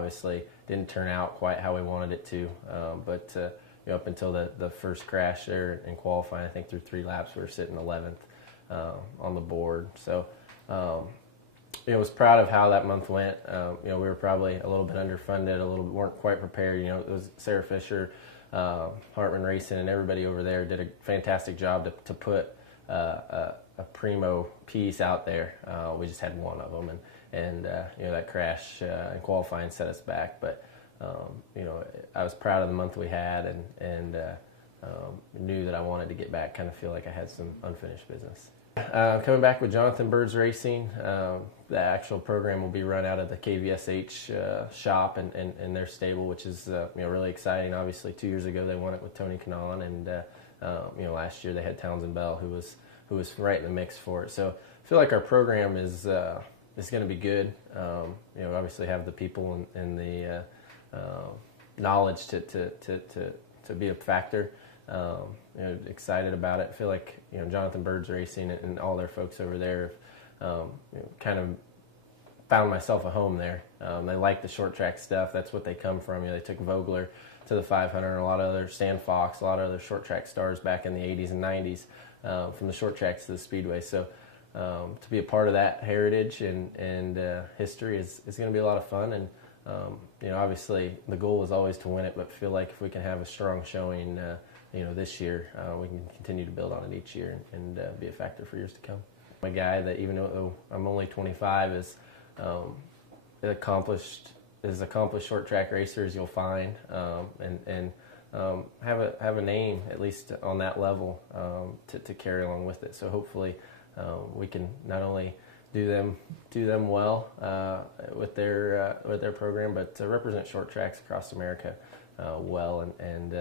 obviously didn't turn out quite how we wanted it to, but up until the first crash there in qualifying, I think through 3 laps we were sitting 11th on the board. So was proud of how that month went. We were probably a little bit underfunded, weren't quite prepared. It was Sarah Fisher, Hartman Racing, and everybody over there did a fantastic job to put a primo piece out there. We just had one of them, and that crash in qualifying set us back. But I was proud of the month we had, and knew that I wanted to get back, kind of feel like I had some unfinished business. Coming back with Jonathan Byrd's Racing, the actual program will be run out of the KVSH shop and their stable, which is really exciting. Obviously, 2 years ago they won it with Tony Kanaan, and last year they had Townsend Bell, who was right in the mix for it. So I feel like our program is going to be good. Obviously have the people and the knowledge to be a factor. Excited about it. I feel like Jonathan Byrd's Racing and all their folks over there have kind of found myself a home there. They like the short track stuff. That's what they come from. They took Vogler to the 500, and a lot of other Stan Fox, a lot of other short track stars back in the 80s and 90s from the short tracks to the speedway. So to be a part of that heritage and history is going to be a lot of fun. And obviously the goal is always to win it, but feel like if we can have a strong showing this year, we can continue to build on it each year and be a factor for years to come. A guy that, even though I'm only 25, is accomplished short track racer as you'll find, and have a name at least on that level to carry along with it. So hopefully we can not only do them well with their program, but to represent short tracks across America well, and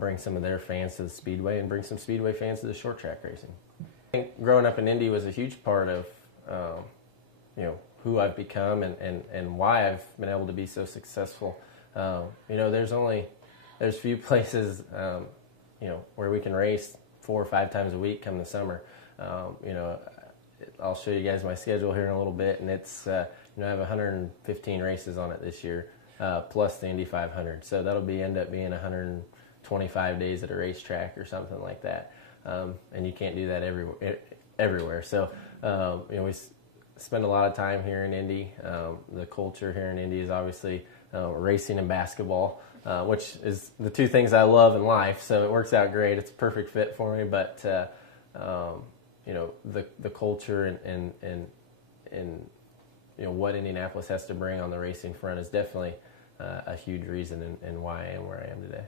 bring some of their fans to the speedway and bring some speedway fans to the short track racing. I think growing up in Indy was a huge part of who I've become and why I've been able to be so successful. There's few places where we can race 4 or 5 times a week come the summer. I'll show you guys my schedule here in a little bit, and it's I have 115 races on it this year, plus the Indy 500. So that'll end up being 125 days at a racetrack or something like that, and you can't do that everywhere. So we spend a lot of time here in Indy. The culture here in Indy is obviously racing and basketball, which is the 2 things I love in life. So it works out great. It's a perfect fit for me. But the culture and what Indianapolis has to bring on the racing front is definitely a huge reason and why I am where I am today.